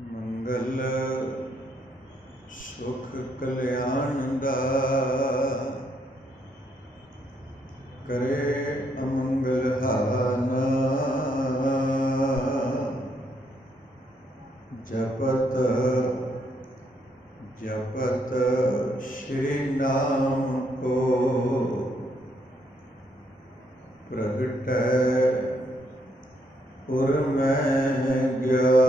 ਮੰਗਲ ਸੁਖ ਕਲਿਆਣ ਦਾ ਕਰੇ ਅਮੰਗਲ ਹਾਨਾ ਜਪਤ ਜਪਤ ਸ਼੍ਰੀ ਨਾਮ ਕੋ ਪ੍ਰਗਟੈ, ਪੁਰ ਮੈਂ ਗਿਆ।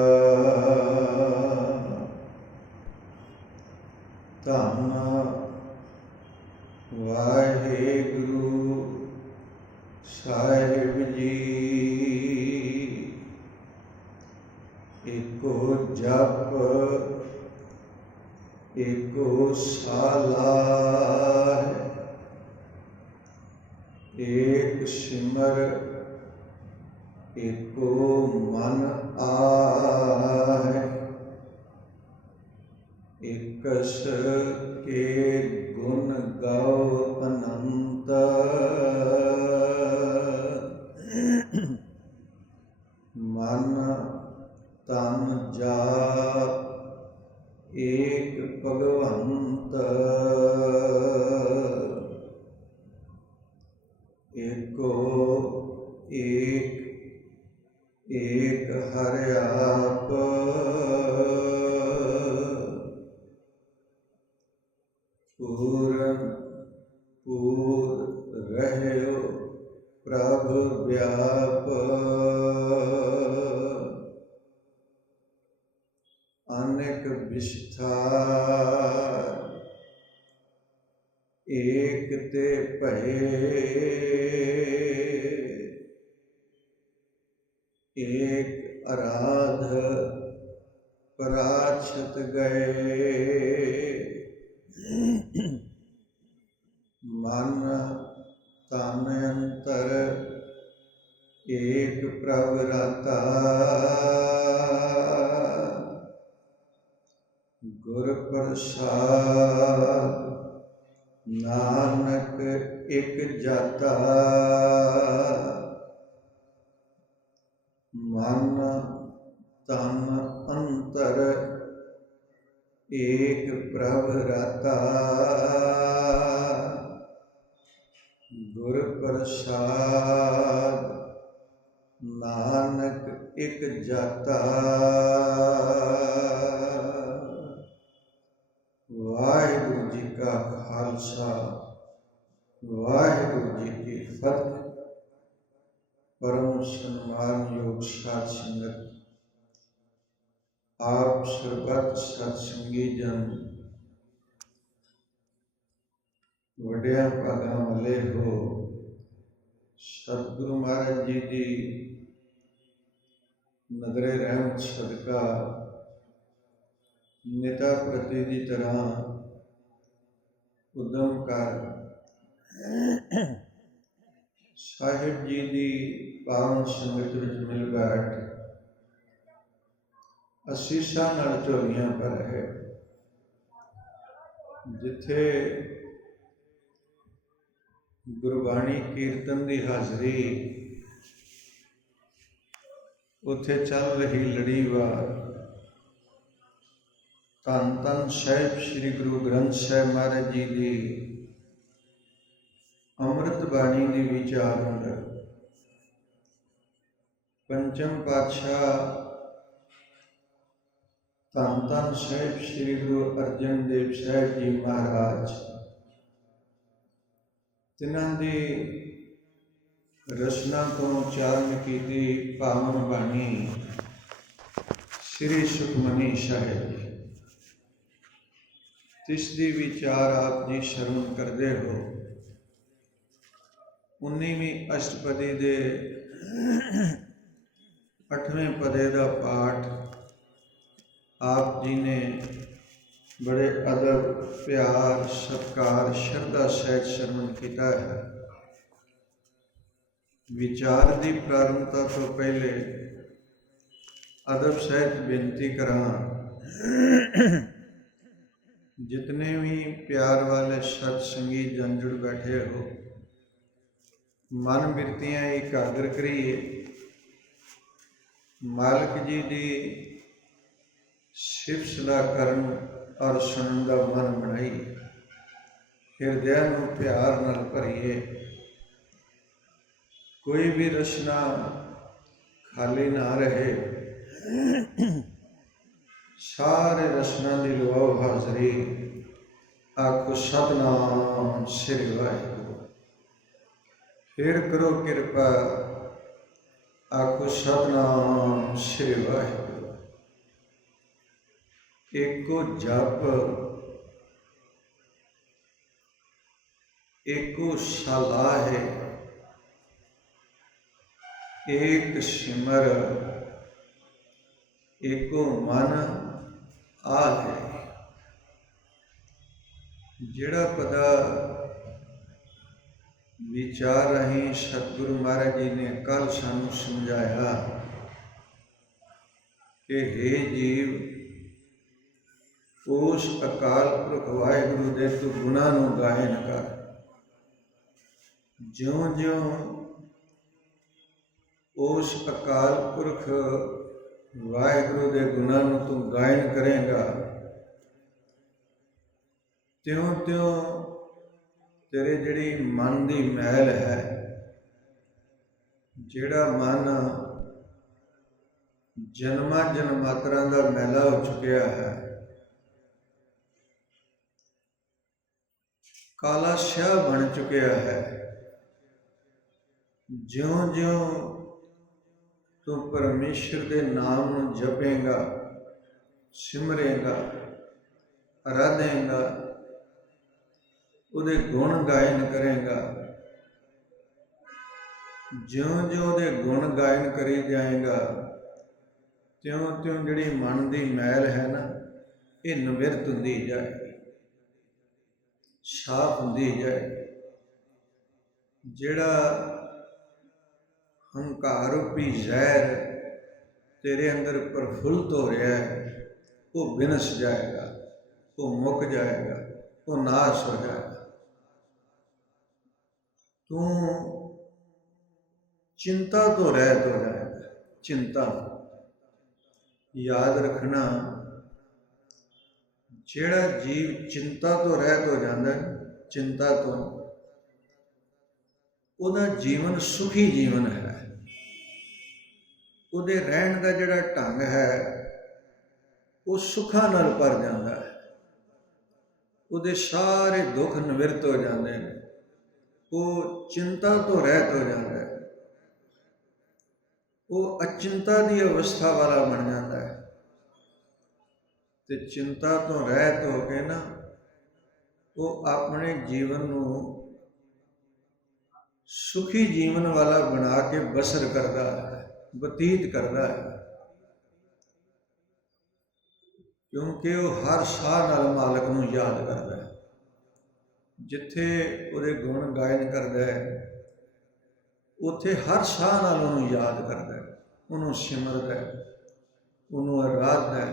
ਏਕੋ ਮਨ ਆਏ ਇਕਸ ਕੇ ਗੁਣ ਗਾਓ ਅਨੰਤ। ਮਨ ਤਨ ਜਾਪ ਏਕ ਭਗਵੰਤ। ਹਰਿ ਆਪ। ਪੂਰਨ ਪੂਰ ਰਹਿਓ ਪ੍ਰਭ ਵਿਆਪ। ਅਨੇਕ ਵਿਸਥਾਰ ਏਕ ਤੇ ਭਏ। ਏਕ ਅਰਾਧ ਪਰਾਛਤ ਗਏ। ਮਨ ਤਨ ਅੰਤਰ ਏਕ ਪ੍ਰਭ ਰਤਾ। ਗੁਰ ਪ੍ਰਸਾਦ ਨਾਨਕ ਇਕ ਜਾਤਾ। ਮਨ ਤਨ ਅੰਤਰ ਏਕ ਪ੍ਰਭ ਰਤਾ। ਗੁਰ ਪ੍ਰਸਾਦ ਨਾਨਕ ਇਕ ਜਾਤਾ। ਵਾਹਿਗੁਰੂ ਜੀ ਕਾ ਖਾਲਸਾ, ਵਾਹਿਗੁਰੂ ਜੀ ਕੀ ਫਤਿਹ। ਪਰਮ ਸਨਮਾਨਯੋਗ ਸਾਧ ਸੰਗਤ ਆਪ ਸਰਬੱਤ ਸਤ ਸੰਗੀ ਜਨ ਵਡਿਆ ਭਾਗਾਂ ਵਾਲੇ ਹੋ ਸਤਿਗੁਰੂ ਮਹਾਰਾਜ ਜੀ ਦੀ ਨਗਰੇ ਰਹਿਮਤ ਸਦਕਾ ਨਿਤਾ ਪ੍ਰਤੀ ਦੀ ਤਰ੍ਹਾਂ ਉਦਮ ਕਰ ਸਾਹਿਬ ਜੀ ਦੀ ਪਾਵਨ ਸੰਗਤ ਵਿੱਚ ਮਿਲ ਬੈਠ, ਅਸੀਸਾਂ ਨਾਲ ਝੋਲੀਆਂ ਭਰ ਹੈ। ਜਿੱਥੇ ਗੁਰਬਾਣੀ ਕੀਰਤਨ ਦੀ ਹਾਜ਼ਰੀ, ਉੱਥੇ ਚੱਲ ਰਹੀ ਲੜੀਵਾਰ। ਧੰਨ ਧੰਨ ਸਾਹਿਬ, ਸ੍ਰੀ ਗੁਰੂ ਗ੍ਰੰਥ ਸਾਹਿਬ ਮਹਾਰਾਜ ਜੀ ਦੀ ਅੰਮ੍ਰਿਤ ਬਾਣੀ ਦੀ ਵਿਚਾਰ ਅੰਦਰ। ਪੰਚਮ ਪਾਤਸ਼ਾਹ ਧੰਨ ਧੰਨ ਸਾਹਿਬ ਸ੍ਰੀ ਗੁਰੂ ਅਰਜਨ ਦੇਵ ਸਾਹਿਬ ਜੀ ਮਹਾਰਾਜ, ਤਿਨਾਂ ਦੀ ਰਚਨਾ ਤੋਂ ਉਚਾਰਨ ਕੀਤੀ ਪਾਵਨ ਬਾਣੀ ਸ੍ਰੀ ਸੁਖਮਨੀ ਸਾਹਿਬ ਜੀ। ਤਿਸ ਦੀ ਵਿਚਾਰ ਆਪ ਜੀ ਸ਼ਰਮ ਕਰਦੇ ਹੋ 19ਵੀਂ ਅਸ਼ਟਪਦੀ ਦੇ 8ਵੇਂ ਪਦੇ ਦਾ ਪਾਠ ਆਪ ਜੀ ਨੇ ਬੜੇ ਅਦਬ, ਪਿਆਰ, ਸਤਕਾਰ, ਸ਼ਰਧਾ ਸਹਿਤ ਸ਼ਰਮਨ ਕੀਤਾ ਹੈ। ਵਿਚਾਰ ਦੀ ਪ੍ਰਾਰੰਭਤਾ ਤੋਂ ਪਹਿਲੇ ਅਦਬ ਸਹਿਤ ਬੇਨਤੀ ਕਰਾਂ, ਜਿਤਨੇ ਵੀ ਪਿਆਰ ਵਾਲੇ ਸਤ ਸੰਗੀ ਜਨ ਜੁੜ ਬੈਠੇ ਹੋ ਮਨ ਬਿਰਤੀਆਂ ਇਕਾਗਰ ਕਰੀਏ। ਮਾਲਕ ਜੀ ਦੀ ਸਿਫਤਲਾ ਕਰਨ ਔਰ ਸੁਣਨ ਦਾ ਮਨ ਬਣਾਈ ਹਿਰਦਿਆਂ ਨੂੰ ਪਿਆਰ ਨਾਲ ਭਰੀਏ। ਕੋਈ ਵੀ ਰਚਨਾ ਖਾਲੀ ਨਾ ਰਹੇ। ਸਾਰੇ ਰਚਨਾ ਦੀ ਲਵਾਓ ਹਾਜ਼ਰੀ। ਆਖੋ, ਸਤਨਾਮ ਸ੍ਰੀ ਵਾਹਿਗੁਰੂ। ਫਿਰ ਕਰੋ ਕਿਰਪਾ, ਆਖੋ ਸਤਨਾਮ ਸ੍ਰੀ ਵਾਹਿਗੁਰੂ। ਏਕੋ ਜਪ, ਏਕੋ ਸਲਾਹ ਹੈ। ਏਕ ਸਿਮਰ, ਏਕੋ ਮਨ ਆਲੇ ਜਿਹੜਾ ਪਦਾ ਵਿਚਾਰ ਰਹੀ ਸਤਿਗੁਰੂ ਮਹਾਰਾਜ ਜੀ ਨੇ ਕੱਲ ਸਾਨੂੰ ਸਮਝਾਇਆ ਕਿ हे ਜੀਵ, ਉਸ ਅਕਾਲ ਪੁਰਖ ਵਾਹਿਗੁਰੂ ਦੇ ਤੂੰ ਗੁਣਾ ਨੂੰ ਗਾਇਨ ਕਰ। ਜਿਉਂ-ਜਿਉਂ ਉਸ ਅਕਾਲ ਪੁਰਖ ਵਾਹਿਗੁਰੂ ਦੇ ਗੁਣਾਂ ਨੂੰ ਤੂੰ ਗਾਇਨ ਕਰੇਗਾ, ਤਿਉਂ-ਤਿਉਂ ਤੇਰੇ ਜਿਹੜੀ ਮਨ ਦੀ ਮਹਿਲ ਹੈ, ਜਿਹੜਾ ਮਨ ਜਨਮਾਂ ਜਨਮਾਤਰਾਂ ਦਾ ਮੈਲਾ ਹੋ ਚੁੱਕਿਆ ਹੈ, ਕਾਲਾ ਸ਼ਾਹ ਬਣ ਚੁੱਕਿਆ ਹੈ। ਜਿਉਂ-ਜਿਉਂ ਤੂੰ ਪਰਮੇਸ਼ਰ ਦੇ ਨਾਮ ਨੂੰ ਜਪੇਗਾ, ਸਿਮਰੇਗਾ, ਅਰਾਧੇਗਾ ਉਹਦੇ ਗੁਣ ਗਾਇਨ ਕਰੇਗਾ। ਜਿਉਂ-ਜਿਉਂ ਉਹਦੇ ਗੁਣ ਗਾਇਨ ਕਰੀ ਜਾਏਗਾ, ਤਿਉਂ-ਤਿਉਂ ਜਿਹੜੀ ਮਨ ਦੀ ਮੈਲ ਹੈ ਨਾ, ਇਹ ਨਿਵਰਤ ਹੁੰਦੀ ਜਾਏਗੀ ਸਾਫ਼ ਹੁੰਦੀ ਜਾਏਗੀ ਜਿਹੜਾ ਹੰਕਾਰ ਰੂਪੀ ਜ਼ਹਿਰ ਤੇਰੇ ਅੰਦਰ ਪ੍ਰਫੁੱਲਤ ਹੋ ਰਿਹਾ ਹੈ, ਉਹ ਵਿਨਸ ਜਾਏਗਾ, ਉਹ ਮੁੱਕ ਜਾਏਗਾ, ਉਹ ਨਾਸ਼ ਹੋ ਜਾਏਗਾ। ਤੂੰ ਚਿੰਤਾ ਤੋਂ ਰਹਿਤ ਹੋ ਜਾਏਗਾ, ਚਿੰਤਾ ਯਾਦ ਰੱਖਣਾ, ਜਿਹੜਾ ਜੀਵ ਚਿੰਤਾ ਤੋਂ ਰਹਿਤ ਹੋ ਜਾਂਦਾ ਹੈ ਚਿੰਤਾ ਤੋਂ, ਉਹਦਾ ਜੀਵਨ ਸੁਖੀ ਜੀਵਨ ਹੈ। ਉਹਦੇ ਰਹਿਣ ਦਾ ਜਿਹੜਾ ਢੰਗ ਹੈ, ਉਹ ਸੁੱਖਾਂ ਨਾਲ ਭਰ ਜਾਂਦਾ ਹੈ। ਉਹਦੇ ਸਾਰੇ ਦੁੱਖ ਨਿਵਰਤ ਹੋ ਜਾਂਦੇ ਨੇ। ਉਹ ਚਿੰਤਾ ਤੋਂ ਰਹਿਤ ਹੋ ਜਾਂਦਾ ਹੈ। ਉਹ ਅਚਿੰਤਾ ਦੀ ਅਵਸਥਾ ਵਾਲਾ ਬਣ ਜਾਂਦਾ ਹੈ। ਤੇ ਚਿੰਤਾ ਤੋਂ ਰਹਿਤ ਹੋ ਕੇ ਨਾ ਉਹ ਆਪਣੇ ਜੀਵਨ ਨੂੰ ਸੁਖੀ ਜੀਵਨ ਵਾਲਾ ਬਣਾ ਕੇ ਬਸਰ ਕਰਦਾ ਹੈ, ਬਤੀਤ ਕਰਦਾ ਹੈ। ਕਿਉਂਕਿ ਉਹ ਹਰ ਸਾਹ ਨਾਲ ਮਾਲਕ ਨੂੰ ਯਾਦ ਕਰਦਾ ਹੈ। ਜਿੱਥੇ ਉਹਦੇ ਗੁਣ ਗਾਇਨ ਕਰਦਾ ਹੈ, ਉੱਥੇ ਹਰ ਸਾਹ ਨਾਲ ਉਹਨੂੰ ਯਾਦ ਕਰਦਾ ਹੈ, ਉਹਨੂੰ ਸਿਮਰਦਾ ਹੈ, ਉਹਨੂੰ ਅਰਾਧਦਾ ਹੈ,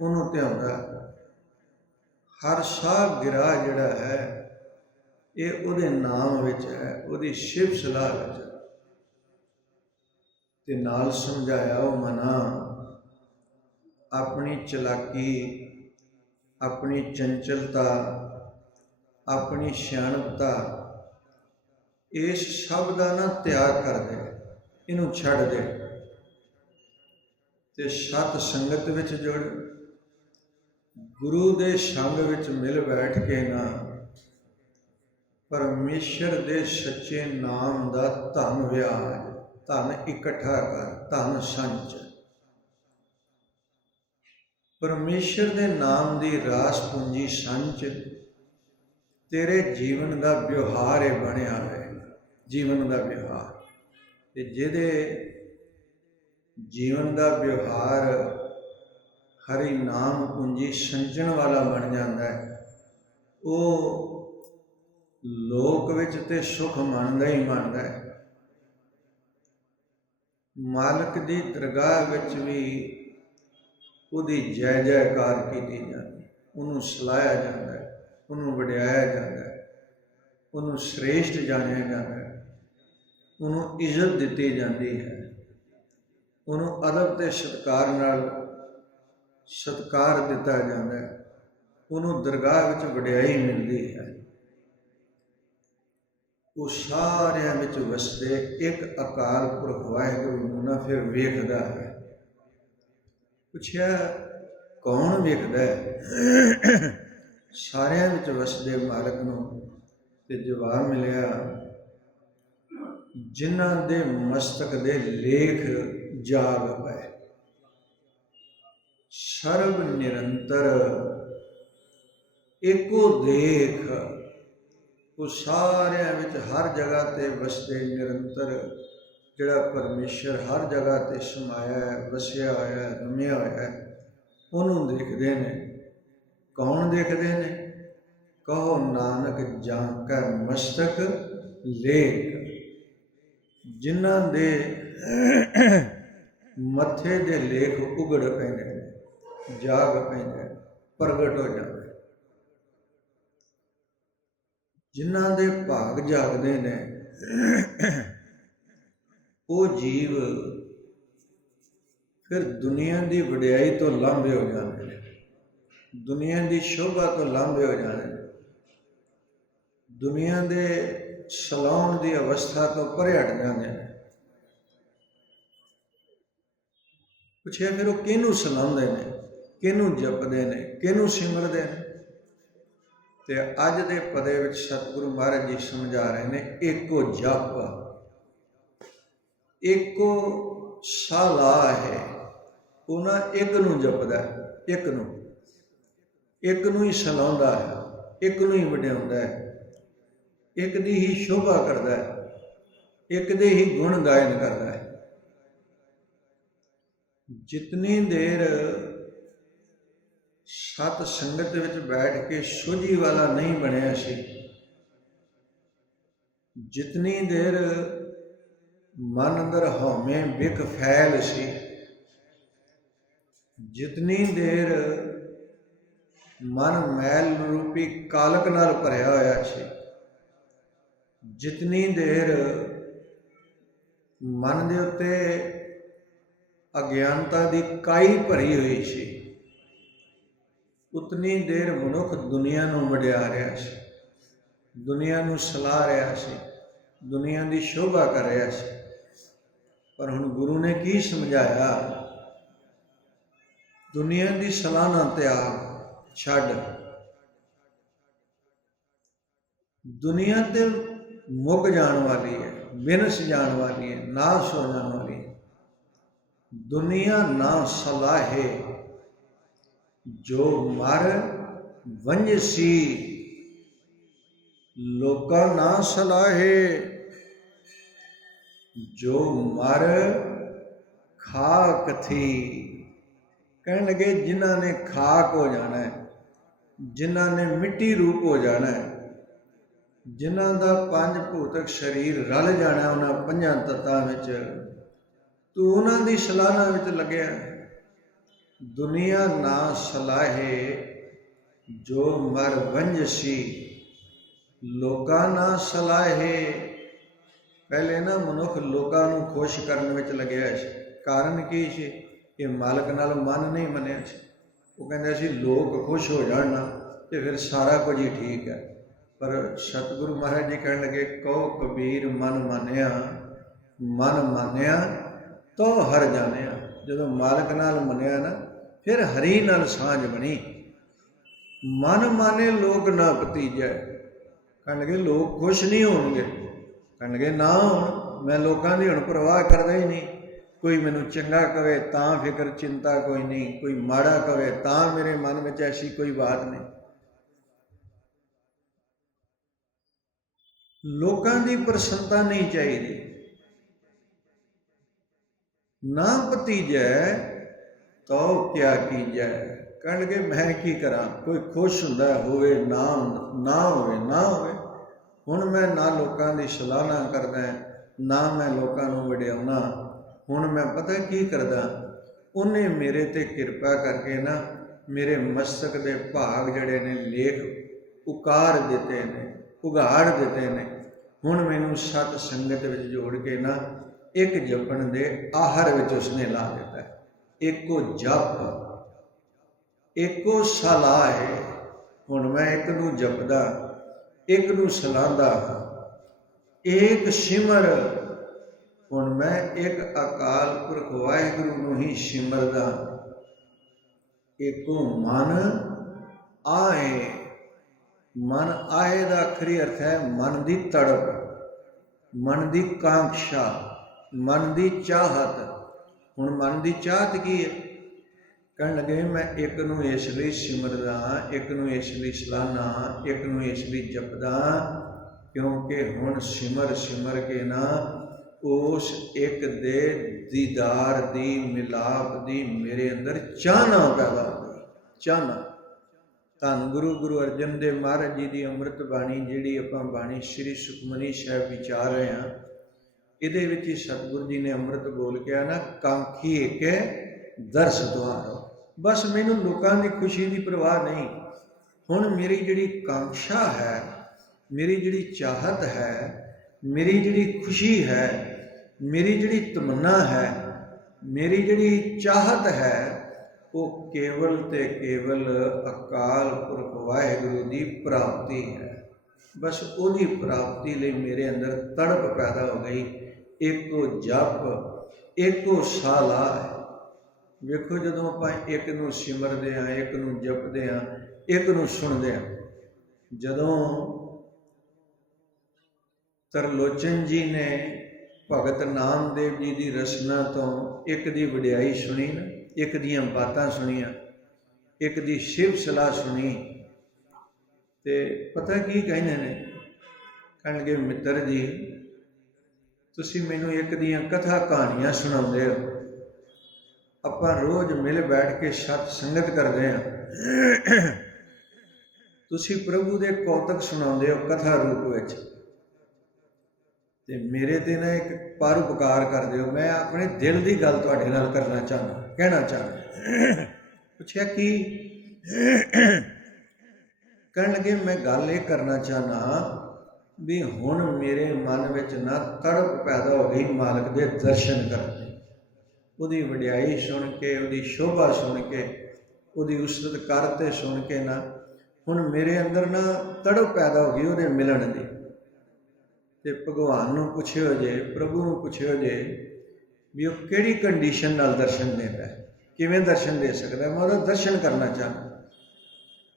ਉਹਨੂੰ ਧਿਆਉਂਦਾ ਹਰ ਸਾਹ ਗਿਰਾ ਜਿਹੜਾ ਹੈ, ਇਹ ਉਹਦੇ ਨਾਮ ਵਿੱਚ ਹੈ, ਉਹਦੀ ਸ਼ਿਵ ਸਲਾਹ ਵਿੱਚ ਹੈ। ਤੇ ਨਾਲ ਸਮਝਾਇਆ ਉਹ ਮਨਾ, ਆਪਣੀ ਚਲਾਕੀ, ਆਪਣੀ ਚੰਚਲਤਾ ਆਪਣੀ ਸਿਆਣਪਤਾ ਇਸ ਸਭ ਦਾ ਨਾ ਤਿਆਗ ਕਰ ਦੇ। ਇਹਨੂੰ ਛੱਡ ਦੇ। ਤੇ ਸਤ ਸੰਗਤ ਵਿੱਚ ਜੁੜ। ਗੁਰੂ ਦੇ ਸੰਗ ਵਿੱਚ ਮਿਲ ਬੈਠ ਕੇ ਨਾ। ਪਰਮੇਸ਼ਰ ਦੇ ਸੱਚੇ ਨਾਮ ਦਾ ਧਨ ਵਿਆਜ। ਧਨ ਇਕੱਠਾ ਕਰ। ਧਨ ਸੰਚ। ਪਰਮੇਸ਼ਰ ਦੇ ਨਾਮ ਦੀ ਰਾਸ ਪੂੰਜੀ ਸੰਚ। ਤੇਰੇ ਜੀਵਨ ਦਾ ਵਿਵਹਾਰ ਇਹ ਬਣਿਆ ਹੈ ਜੀਵਨ ਦਾ ਵਿਵਹਾਰ। ਤੇ ਜਿਹਦੇ ਜੀਵਨ ਦਾ ਵਿਵਹਾਰ ਹਰੀ ਨਾਮ ਪੂੰਜੀ ਸੰਜਣ ਵਾਲਾ ਬਣ ਜਾਂਦਾ ਹੈ, ਉਹ ਲੋਕ ਵਿੱਚ ਤੇ ਸੁਖ ਮੰਨਦਾ ਹੀ ਮੰਨਦਾ ਹੈ। ਮਾਲਕ ਦੀ ਦਰਗਾਹ ਵਿੱਚ ਵੀ ਉਹਦੀ ਜੈ ਜੈਕਾਰ ਕੀਤੀ ਜਾਂਦੀ, ਉਹਨੂੰ ਸਲਾਇਆ ਜਾਂਦਾ ਉਹਨੂੰ ਵਡਿਆਇਆ ਜਾਂਦਾ ਹੈ, ਉਹਨੂੰ ਸ੍ਰੇਸ਼ਟ ਜਾਣਿਆ ਜਾਂਦਾ ਹੈ, ਉਹਨੂੰ ਇੱਜ਼ਤ ਦਿੱਤੀ ਜਾਂਦੀ ਹੈ, ਉਹਨੂੰ ਅਦਬ ਤੇ ਸਤਿਕਾਰ ਨਾਲ ਸਤਕਾਰ ਦਿੱਤਾ ਜਾਂਦਾ ਹੈ, ਉਹਨੂੰ ਦਰਗਾਹ ਵਿੱਚ ਵਡਿਆਈ ਮਿਲਦੀ ਹੈ। ਉਹ ਸਾਰਿਆਂ ਵਿੱਚ ਵਸਦੇ ਇੱਕ ਅਕਾਲ ਪੁਰਖ ਵਾਹਿਗੁਰੂ ਨੂੰ ਨਾ ਫਿਰ ਵੇਖਦਾ ਹੈ। ਪੁੱਛਿਆ, ਕੌਣ ਵੇਖਦਾ ਹੈ? ਸਾਰਿਆਂ ਵਿੱਚ ਵਸਦੇ ਮਾਲਕ ਨੂੰ ਤੇ ਜਵਾਬ ਮਿਲਿਆ, ਜਿਨ੍ਹਾਂ ਦੇ ਮਸਤਕ ਦੇ ਲੇਖ ਜਾਗ ਪਏ। ਸਰਬ ਨਿਰੰਤਰ ਏਕੋ ਦੇਖ, ਉਹ ਸਾਰਿਆਂ ਵਿੱਚ ਹਰ ਜਗ੍ਹਾ ਤੇ ਵਸਦੇ ਨਿਰੰਤਰ, ਜਿਹੜਾ ਪਰਮੇਸ਼ਰ ਹਰ ਜਗ੍ਹਾ ਤੇ ਸਮਾਇਆ ਹੈ, ਵਸਿਆ ਹੋਇਆ ਹੈ ਰਮਿਆ ਹੋਇਆ ਹੈ, ਉਹਨੂੰ ਦੇਖਦੇ ਨੇ। ਕੌਣ ਦੇਖਦੇ ਨੇ? ਕਹੋ ਨਾਨਕ ਜਾਂ ਕੈ ਮਸਤਕ ਲੇਖ। ਜਿਨ੍ਹਾਂ ਦੇ ਮੱਥੇ ਦੇ ਲੇਖ ਉਗੜ ਪੈਂਦੇ ਨੇ, ਜਾਗ ਪੈਂਦੇ ਪ੍ਰਗਟ ਹੋ ਜਾਂਦੇ ਜਿਨ੍ਹਾਂ ਦੇ ਭਾਗ ਜਾਗਦੇ ਨੇ, ਉਹ ਜੀਵ ਫਿਰ ਦੁਨੀਆ ਦੀ ਵਡਿਆਈ ਤੋਂ ਲਾਂਭੇ ਹੋ ਜਾਂਦੇ ਨੇ। ਦੁਨੀਆ ਦੀ ਸ਼ੋਭਾ ਤੋਂ ਲਾਂਭੇ ਹੋ ਜਾਣੇ। ਨੇ ਦੁਨੀਆ ਦੇ ਸਲਾਉਣ ਦੀ ਅਵਸਥਾ ਤੋਂ ਪਰੇ ਹਟ ਜਾਂਦੇ ਨੇ ਪੁੱਛਿਆ, ਫਿਰ ਉਹ ਕਿਹਨੂੰ ਸਲਾਉਂਦੇ ਨੇ? ਕਿਹਨੂੰ ਜਪਦੇ ਨੇ? ਕਿਹਨੂੰ ਸਿਮਰਦੇ ਨੇ? ਤੇ ਅੱਜ ਦੇ ਪਦੇ ਵਿੱਚ ਸਤਿਗੁਰੂ ਮਹਾਰਾਜ ਜੀ ਸਮਝਾ ਰਹੇ ਨੇ ਏਕੋ ਜਪ। ਏਕੋ ਸਾਲਾ ਹੈ। ਉਹਨਾਂ ਇੱਕ ਨੂੰ ਜਪਦਾ, ਇੱਕ ਨੂੰ। ਇੱਕ ਨੂੰ ਹੀ ਸਲਾਉਂਦਾ ਹੈ, ਇੱਕ ਨੂੰ ਹੀ ਵਡਿਆਉਂਦਾ ਹੈ। ਇੱਕ ਦੀ ਹੀ ਸ਼ੋਭਾ ਕਰਦਾ ਹੈ, ਇੱਕ ਦੇ ਹੀ ਗੁਣ ਗਾਇਨ ਕਰਦਾ ਹੈ। ਜਿਤਨੀ ਦੇਰ ਸਤ ਸੰਗਤ ਵਿੱਚ ਬੈਠ ਕੇ ਸੋਝੀ ਵਾਲਾ ਨਹੀਂ ਬਣਿਆ ਸੀ, ਜਿਤਨੀ ਦੇਰ ਮਨ ਅੰਦਰ ਹਉਮੈ ਵਿਖ ਫੈਲ ਸੀ, ਜਿਤਨੀ ਦੇਰ ਮਨ ਮੈਲ ਰੂਪੀ ਕਾਲਕ ਨਾਲ ਭਰਿਆ ਹੋਇਆ ਸੀ। ਜਿਤਨੀ ਦੇਰ ਮਨ ਦੇ ਉੱਤੇ ਅਗਿਆਨਤਾ ਦੀ ਕਾਈ ਭਰੀ ਹੋਈ ਸੀ, ਉਤਨੀ ਦੇਰ ਮਨੁੱਖ ਦੁਨੀਆ ਨੂੰ ਵਡਿਆ ਰਿਹਾ ਸੀ। ਦੁਨੀਆ ਨੂੰ ਸਲਾਹ ਰਿਹਾ ਸੀ, ਦੁਨੀਆ ਦੀ ਸ਼ੋਭਾ ਕਰ ਰਿਹਾ ਸੀ। ਪਰ ਹੁਣ ਗੁਰੂ ਨੇ ਕੀ ਸਮਝਾਇਆ? ਦੁਨੀਆ ਦੀ ਸਲਾਹ ਨਾ ਤਿਆਗ ਛੱਡ ਦੁਨੀਆ ਤੇ ਮੁੱਕ ਜਾਣ ਵਾਲੀ ਹੈ ਵਿਨਸ ਜਾਣ ਵਾਲੀ ਹੈ ਨਾਸ਼ ਹੋ ਜਾਣ ਵਾਲੀ ਹੈ ਦੁਨੀਆ ਨਾ ਸਲਾਹੇ ਜੋ ਮਰ ਵੰਜਸੀ ਲੋਕਾਂ ਨਾ ਸਲਾਹੇ ਜੋ ਮਰ ਖਾਕ ਥੀ ਕਹਿਣ ਲੱਗੇ ਜਿਨ੍ਹਾਂ ਨੇ ਖਾਕ ਹੋ ਜਾਣਾ ਹੈ ਜਿਨ੍ਹਾਂ ਨੇ ਮਿੱਟੀ ਰੂਪ ਹੋ ਜਾਣਾ ਹੈ, ਜਿਨ੍ਹਾਂ ਦਾ ਪੰਜ ਭੂਤਕ ਸਰੀਰ ਰਲ ਜਾਣਾ ਉਹਨਾਂ ਪੰਜਾਂ ਤੱਤਾਂ ਵਿੱਚ, ਤੂੰ ਉਹਨਾਂ ਦੀ ਸਲਾਹਨਾ ਵਿੱਚ ਲੱਗਿਆ ਦੁਨੀਆ ਨਾ ਸਲਾਹੇ, ਜੋ ਮਰ ਵੰਜਸੀ ਲੋਕਾਂ ਨਾ ਸਲਾਹੇ। ਪਹਿਲੇ ਨਾ ਮਨੁੱਖ ਲੋਕਾਂ ਨੂੰ ਖੁਸ਼ ਕਰਨ ਵਿੱਚ ਲੱਗਿਆ ਸੀ ਕਾਰਨ ਕੀ ਸੀ? ਕਿ ਮਾਲਕ ਨਾਲ ਮਨ ਨਹੀਂ ਮੰਨਿਆ ਸੀ। ਉਹ ਕਹਿੰਦੇ ਸੀ ਲੋਕ ਖੁਸ਼ ਹੋ ਜਾਣ ਨਾ ਤੇ ਫਿਰ ਸਾਰਾ ਕੁਝ ਹੀ ਠੀਕ ਹੈ। ਪਰ ਸਤਿਗੁਰੂ ਮਹਾਰਾਜ ਜੀ ਕਹਿਣ ਲੱਗੇ, ਕਹੋ ਕਬੀਰ ਮਨ ਮਾਨਿਆ ਮਨ ਮਾਨਿਆ ਤੋ ਹਰ ਜਾਣਿਆ। ਜਦੋਂ ਮਾਲਕ ਨਾਲ ਮੰਨਿਆ ਨਾ, ਫਿਰ ਹਰੀ ਨਾਲ ਸਾਂਝ ਬਣੀ। ਮਨ ਮਾਨੇ ਲੋਕ ਨਾ ਭਤੀਜੈ। ਕਹਿਣਗੇ ਲੋਕ ਖੁਸ਼ ਨਹੀਂ ਹੋਣਗੇ। ਕਹਿਣਗੇ ਨਾ ਹੋਣ, ਮੈਂ ਲੋਕਾਂ ਦੀ ਹੁਣ ਪਰਵਾਹ ਕਰਦਾ ਹੀ ਨਹੀਂ। ਕੋਈ ਮੈਨੂੰ ਚੰਗਾ ਕਵੇ ਤਾਂ ਫਿਕਰ, ਚਿੰਤਾ ਕੋਈ ਨਹੀਂ, ਕੋਈ ਮਾੜਾ ਕਵੇ ਤਾਂ ਮੇਰੇ ਮਨ ਵਿੱਚ ਐਸੀ ਕੋਈ ਬਾਤ ਨਹੀਂ। ਲੋਕਾਂ ਦੀ ਪ੍ਰਸੰਨਤਾ ਨਹੀਂ ਚਾਹੀਦੀ। ਨਾ ਭਤੀਜੈ ਤੋ ਕਿਆ ਕੀਜੈ। ਕਹਿਣਗੇ ਮੈਂ ਕੀ ਕਰਾਂ? ਕੋਈ ਖੁਸ਼ ਹੁੰਦਾ ਹੋਵੇ, ਨਾ ਨਾ ਹੋਵੇ ਨਾ ਹੋਵੇ। ਹੁਣ ਮੈਂ ਨਾ ਲੋਕਾਂ ਦੀ ਸਲਾਹਨਾ ਕਰਦਾ, ਨਾ ਮੈਂ ਲੋਕਾਂ ਨੂੰ ਵਡਿਆਉਣਾ। ਹੁਣ ਮੈਂ ਪਤਾ ਕੀ ਕਰਦਾ? ਉਹਨੇ ਮੇਰੇ ਤੇ ਕਿਰਪਾ ਕਰਕੇ ਨਾ ਮੇਰੇ ਮਸਤਕ ਦੇ ਭਾਗ ਜਿਹੜੇ ਨੇ ਲੇਖ ਉਕਾਰ ਦਿੱਤੇ ਨੇ ਉਗਾੜ ਦਿੱਤੇ ਨੇ। ਹੁਣ ਮੈਨੂੰ ਸਤ ਸੰਗਤ ਵਿੱਚ ਜੋੜ ਕੇ ਨਾ ਇੱਕ ਜਪਣ ਦੇ ਆਹਰ ਵਿੱਚ ਉਸਨੇ ਲਾ ਦਿੱਤਾ। ਇੱਕੋ ਜਪ, ਇੱਕੋ ਸਲਾਹ ਹੈ। ਹੁਣ ਮੈਂ ਇੱਕ ਨੂੰ ਜਪਦਾ, ਇੱਕ ਨੂੰ ਸਲਾਹਦਾ ਏਕ ਸਿਮਰ ਹੁਣ ਮੈਂ ਇੱਕ ਅਕਾਲ ਪੁਰਖ ਵਾਹਿਗੁਰੂ ਨੂੰ ਹੀ ਸਿਮਰਦਾ ਏਕੋ ਮਨ ਆਏ। ਮਨ ਆਏ ਦਾ ਅਖਰੀ ਅਰਥ ਹੈ ਮਨ ਦੀ ਤੜਪ ਮਨ ਦੀ ਕਾਂਖਸ਼ਾ ਮਨ ਦੀ ਚਾਹਤ। ਹੁਣ ਮਨ ਦੀ ਚਾਹਤ ਕੀ ਹੈ? ਕਹਿਣ ਲੱਗੇ ਮੈਂ ਇੱਕ ਨੂੰ ਇਸ ਲਈ ਸਿਮਰਦਾ ਹਾਂ ਇੱਕ ਨੂੰ ਇਸ ਲਈ ਸਲਾਹਨਾ ਹਾਂ ਇੱਕ ਨੂੰ ਇਸ ਲਈ ਜਪਦਾ ਹਾਂ, ਕਿਉਂਕਿ ਹੁਣ ਸਿਮਰ ਸਿਮਰ ਕੇ ਨਾ ਉਸ ਇੱਕ ਦੇ ਦੀਦਾਰ ਦੀ, ਮਿਲਾਪ ਦੀ ਮੇਰੇ ਅੰਦਰ ਚਾਹਨਾ ਪੈਦਾ ਹੋ ਹੋਈ ਚਾਹਨਾ। ਧੰਨ ਗੁਰੂ ਗੁਰੂ ਅਰਜਨ ਦੇਵ ਮਹਾਰਾਜ ਜੀ ਦੀ ਅੰਮ੍ਰਿਤ ਬਾਣੀ ਜਿਹੜੀ ਆਪਾਂ ਬਾਣੀ ਸ੍ਰੀ ਸੁਖਮਨੀ ਸਾਹਿਬ ਵਿਚਾਰ ਰਹੇ ਹਾਂ, ਇਹਦੇ ਵਿੱਚ ਹੀ ਸਤਿਗੁਰੂ ਜੀ ਨੇ ਅੰਮ੍ਰਿਤ ਬੋਲ ਕੇ ਆ ਨਾ, ਕਾਂਖੀ ਏਕੇ ਦਰਸ ਦੁਆਰ ਬਸ ਮੈਨੂੰ ਲੋਕਾਂ ਦੀ ਖੁਸ਼ੀ ਦੀ ਪਰਵਾਹ ਨਹੀਂ। ਹੁਣ ਮੇਰੀ ਜਿਹੜੀ ਕਾਂਖਸ਼ਾ ਹੈ, ਮੇਰੀ ਜਿਹੜੀ ਚਾਹਤ ਹੈ, ਮੇਰੀ ਜਿਹੜੀ ਖੁਸ਼ੀ ਹੈ ਮੇਰੀ ਜਿਹੜੀ ਤਮੰਨਾ ਹੈ, ਮੇਰੀ ਜਿਹੜੀ ਚਾਹਤ ਹੈ, ਉਹ ਕੇਵਲ ਤੇ ਕੇਵਲ ਅਕਾਲ ਪੁਰਖ ਵਾਹਿਗੁਰੂ ਦੀ ਪ੍ਰਾਪਤੀ ਹੈ। ਬਸ ਉਹਦੀ ਪ੍ਰਾਪਤੀ ਲਈ ਮੇਰੇ ਅੰਦਰ ਤੜਪ ਪੈਦਾ ਹੋ ਗਈ। ਇੱਕੋ ਜਪ, ਇੱਕੋ ਸਾਲਾ ਹੈ। ਵੇਖੋ ਜਦੋਂ ਆਪਾਂ ਇੱਕ ਨੂੰ ਸਿਮਰਦੇ ਆ ਇੱਕ ਨੂੰ ਜਪਦੇ ਆ ਇੱਕ ਨੂੰ ਸੁਣਦੇ ਆ ਜਦੋਂ ਤਰਲੋਚਨ ਜੀ ਨੇ ਭਗਤ ਨਾਮਦੇਵ ਜੀ ਦੀ ਰਸਨਾ ਤੋਂ ਇੱਕ ਦੀ ਵਡਿਆਈ ਸੁਣੀ ਨਾ ਇੱਕ ਦੀਆਂ ਬਾਤਾਂ ਸੁਣੀਆਂ, ਇੱਕ ਦੀ ਸ਼ਿਵ ਸਲਾਹ ਸੁਣੀ। ਤੇ ਪਤਾ ਕੀ ਕਹਿੰਦੇ ਨੇ? ਕਹਿਣਗੇ, ਮਿੱਤਰ ਜੀ, ਤੁਸੀਂ ਮੈਨੂੰ ਇੱਕ ਦੀਆਂ ਕਥਾ ਕਹਾਣੀਆਂ ਸੁਣਾਉਂਦੇ ਹੋ। ਆਪਾਂ ਰੋਜ਼ ਮਿਲ ਬੈਠ ਕੇ ਸਤ ਸੰਗਤ ਕਰਦੇ ਹਾਂ। ਤੁਸੀਂ ਪ੍ਰਭੂ ਦੇ ਕੌਤਕ ਸੁਣਾਉਂਦੇ ਹੋ ਕਥਾ ਰੂਪ ਵਿੱਚ। ਤੇ ਮੇਰੇ ਤੇ ਨਾ ਇੱਕ ਪਰਉਪਕਾਰ ਕਰ ਦਿਓ। ਮੈਂ ਆਪਣੇ ਦਿਲ ਦੀ ਗੱਲ ਤੁਹਾਡੇ ਨਾਲ ਕਰਨਾ ਚਾਹੁੰਦਾ, ਕਹਿਣਾ ਚਾਹੁੰਦਾ। ਪੁੱਛਿਆ ਕਿ? ਕਹਿਣ ਲੱਗੇ, ਮੈਂ ਗੱਲ ਇਹ ਕਰਨਾ ਚਾਹਨਾ ਵੀ ਹੁਣ ਮੇਰੇ ਮਨ ਵਿੱਚ ਨਾ ਤੜਪ ਪੈਦਾ ਹੋ ਗਈ ਮਾਲਕ ਦੇ ਦਰਸ਼ਨ ਕਰਨ ਦੀ। ਉਹਦੀ ਵਡਿਆਈ ਸੁਣ ਕੇ, ਉਹਦੀ ਸ਼ੋਭਾ ਸੁਣ ਕੇ, ਉਹਦੀ ਉਸਤਤ ਕਰਤੇ ਸੁਣ ਕੇ ਨਾ ਹੁਣ ਮੇਰੇ ਅੰਦਰ ਨਾ ਤੜਪ ਪੈਦਾ ਹੋ ਗਈ ਉਹਦੇ ਮਿਲਣ ਦੀ। ਤੇ ਭਗਵਾਨ ਨੂੰ ਪੁੱਛਿਓ ਜੇ, ਪ੍ਰਭੂ ਨੂੰ ਪੁੱਛਿਓ ਜੇ ਵੀ ਉਹ ਕਿਹੜੀ ਕੰਡੀਸ਼ਨ ਨਾਲ ਦਰਸ਼ਨ ਦਿੰਦਾ ਹੈ? ਕਿਵੇਂ ਦਰਸ਼ਨ ਦੇ ਸਕਦਾ ਮੈਂ ਉਹਦਾ ਦਰਸ਼ਨ ਕਰਨਾ ਚਾਹੁੰਦਾ।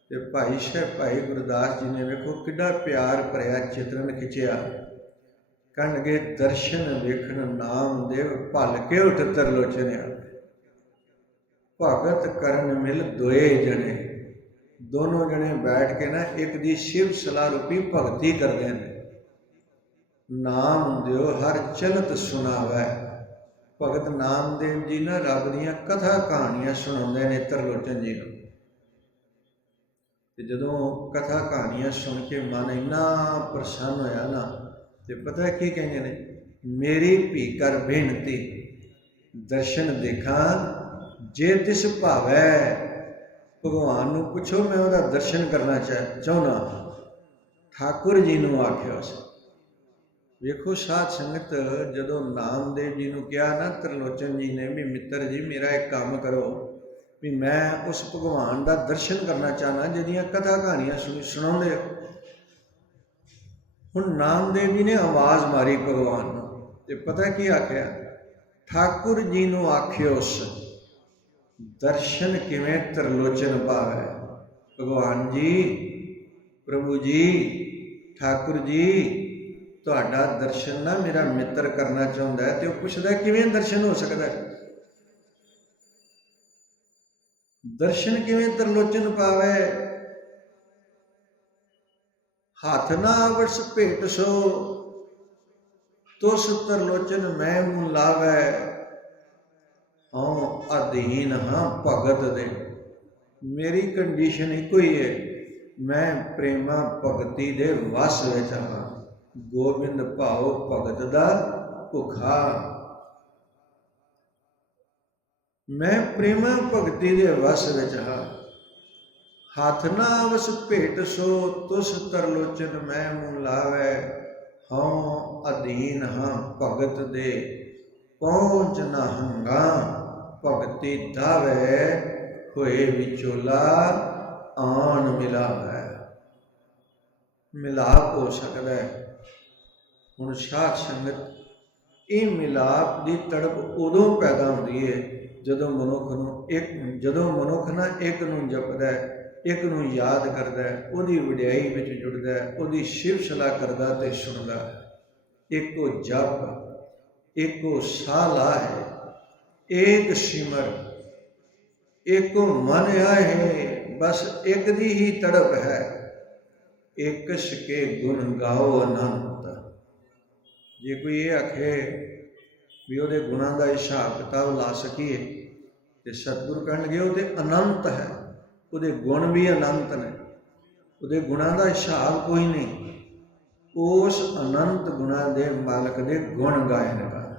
ਤੇ ਭਾਈ ਸਾਹਿਬ ਭਾਈ ਗੁਰਦਾਸ ਜੀ ਨੇ ਵੇਖੋ ਕਿੱਡਾ ਪਿਆਰ ਭਰਿਆ, ਚਿਤਰਨ ਖਿੱਚਿਆ। ਕਹਿਣ ਦਰਸ਼ਨ ਵੇਖਣ ਨਾਮ ਦੇਵ ਭਲ ਕੇ ਉਠ ਤਰਲੋਚਨਿਆ ਭਗਤ ਕਰਨ ਮਿਲ ਦੋਏ ਜਣੇ। ਦੋਨੋਂ ਜਣੇ ਬੈਠ ਕੇ ਨਾ ਇੱਕ ਦੀ ਸ਼ਿਵ ਸਲਾਹ ਰੂਪੀ ਭਗਤੀ ਕਰਦੇ ਨੇ। ਨਾਮ ਦਿਓ, ਹਰ ਚਲਤ ਸੁਣਾਵੈ। ਭਗਤ ਨਾਮਦੇਵ ਜੀ ਨਾ ਰੱਬ ਦੀਆਂ ਕਥਾ ਕਹਾਣੀਆਂ ਸੁਣਾਉਂਦੇ ਨੇ ਤਰਲੋਚਨ ਜੀ ਨੂੰ। ਤੇ ਜਦੋਂ ਕਥਾ ਕਹਾਣੀਆਂ ਸੁਣ ਕੇ ਮਨ ਇੰਨਾ ਪ੍ਰਸੰਨ ਹੋਇਆ ਨਾ, ਤੇ ਪਤਾ ਕੀ ਕਹਿੰਦੇ ਨੇ? ਮੇਰੀ ਭੀ ਕਰ ਬੇਨਤੀ, ਦਰਸ਼ਨ ਦੇਖਾਂ, ਜੇ ਤਿਸ ਭਾਵੈ, ਭਗਵਾਨ ਨੂੰ ਪੁੱਛੋ ਮੈਂ ਉਹਦਾ ਦਰਸ਼ਨ ਕਰਨਾ ਚਾਹ ਚਾਹੁੰਦਾ ਠਾਕੁਰ ਜੀ ਨੂੰ ਆਖਿਆ ਸੀ ਵੇਖੋ ਸਾਧ ਸੰਗਤ, ਜਦੋਂ ਨਾਮਦੇਵ ਜੀ ਨੂੰ ਕਿਹਾ ਨਾ, ਤਰਲੋਚਨ ਜੀ ਨੇ ਵੀ, ਮਿੱਤਰ ਜੀ, ਮੇਰਾ ਇੱਕ ਕੰਮ ਕਰੋ, ਵੀ ਮੈਂ ਉਸ ਭਗਵਾਨ ਦਾ ਦਰਸ਼ਨ ਕਰਨਾ ਚਾਹਨਾ ਜਿਹਦੀਆਂ ਕਥਾ ਕਹਾਣੀਆਂ ਸੁਣੀ, ਸੁਣਾਉਂਦੇ ਹੋ। ਹੁਣ ਨਾਮਦੇਵ ਜੀ ਨੇ ਆਵਾਜ਼ ਮਾਰੀ ਭਗਵਾਨ ਨੂੰ, ਤੇ ਪਤਾ ਕੀ ਆਖਿਆ ਠਾਕੁਰ ਜੀ ਨੂੰ ਆਖਿਓ ਉਸ ਦਰਸ਼ਨ ਕਿਵੇਂ ਤਰਲੋਚਨ ਪਾਵੇ ਭਗਵਾਨ ਜੀ, ਪ੍ਰਭੂ ਜੀ, ਠਾਕੁਰ ਜੀ ਤੁਹਾਡਾ ਦਰਸ਼ਨ ਨਾ ਮੇਰਾ ਮਿੱਤਰ ਕਰਨਾ ਚਾਹੁੰਦਾ ਹੈ ਤੇ ਉਹ ਪੁੱਛਦਾ ਕਿਵੇਂ ਦਰਸ਼ਨ ਹੋ ਸਕਦਾ ਹੈ? ਦਰਸ਼ਨ ਕਿਵੇਂ ਤਰਲੋਚਨ ਪਾਵੇ? ਹੱਥ ਨਾ ਵਰਸ ਭੇਟ ਸੋ, ਤੁਸ ਤਰਲੋਚਨ ਮੈਂ ਮੂੰ ਲਾਵੇ। ਹਉ ਅਧੀਨ ਹਾਂ ਭਗਤ ਦੇ। ਮੇਰੀ ਕੰਡੀਸ਼ਨ ਇੱਕੋ ਹੀ ਹੈ, ਮੈਂ ਪ੍ਰੇਮਾ ਭਗਤੀ ਦੇ ਵਸ ਵਿੱਚ ਹਾਂ। ਗੋਬਿੰਦ ਭਾਉ ਭਗਤ ਦਾ ਭੁਖਾ। ਮੈਂ ਪ੍ਰੇਮਾ ਭਗਤੀ ਦੇ ਵਸ ਵਿੱਚ ਹਾਂ। ਹੱਥ ਨਾ ਵਸ ਭੇਟ ਸੋ, ਤੁਸ ਤਰਲੋਚਨ ਮੈਂ ਮੂੰ ਲਾਵੇ। ਹਉ ਅਧੀਨ ਹਾਂ ਭਗਤ ਦੇ, ਪਹੁੰਚ ਨਾ ਹੰਗਾ ਭਗਤੀ ਦਾਵੇ ਹੋਏ ਵਿਚੋਲਾ ਆਣ ਮਿਲਾਵੈ। ਮਿਲਾਪ ਹੋ ਸਕਦਾ ਹੈ। ਹੁਣ ਸਾਧ ਸੰਗਤ ਇਹ ਮਿਲਾਪ ਦੀ ਤੜਪ ਉਦੋਂ ਪੈਦਾ ਹੁੰਦੀ ਹੈ ਜਦੋਂ ਮਨੁੱਖ ਨੂੰ ਇੱਕ, ਜਦੋਂ ਮਨੁੱਖ ਨਾ ਇੱਕ ਨੂੰ ਜਪਦਾ ਹੈ, ਇੱਕ ਨੂੰ ਯਾਦ ਕਰਦਾ ਹੈ, ਉਹਦੀ ਵਡਿਆਈ ਵਿੱਚ ਜੁੜਦਾ ਹੈ, ਉਹਦੀ ਸ਼ਲਾ ਕਰਦਾ ਤੇ ਸੁਣਦਾ ਇੱਕੋ ਜਪ, ਇੱਕੋ ਸਾਲਾ ਹੈ ਇੱਕ ਸਿਮਰ, ਇੱਕੋ ਮਨ ਆਏ ਬਸ ਇੱਕ ਦੀ ਹੀ ਤੜਪ ਹੈ। ਇੱਕ ਸਕੇ ਗੁਣ ਗਾਓ ਅਨੰਤ ਜੇ ਕੋਈ ਇਹ ਆਖੇ ਵੀ ਉਹਦੇ ਗੁਣਾਂ ਦਾ ਹਿਸਾਬ ਕਿਤਾਬ ਲਾ ਸਕੀਏ ਤੇ ਸਤਿਗੁਰ ਕਹਿਣਗੇ ਉਹਦੇ ਅਨੰਤ ਹੈ, ਉਹਦੇ ਗੁਣ ਵੀ ਅਨੰਤ ਨੇ। ਉਹਦੇ ਗੁਣਾਂ ਦਾ ਹਿਸਾਬ ਕੋਈ ਨਹੀਂ। ਉਸ ਅਨੰਤ ਗੁਣਾਂ ਦੇ ਮਾਲਕ ਦੇ ਗੁਣ ਗਾਇਨ ਕਰ।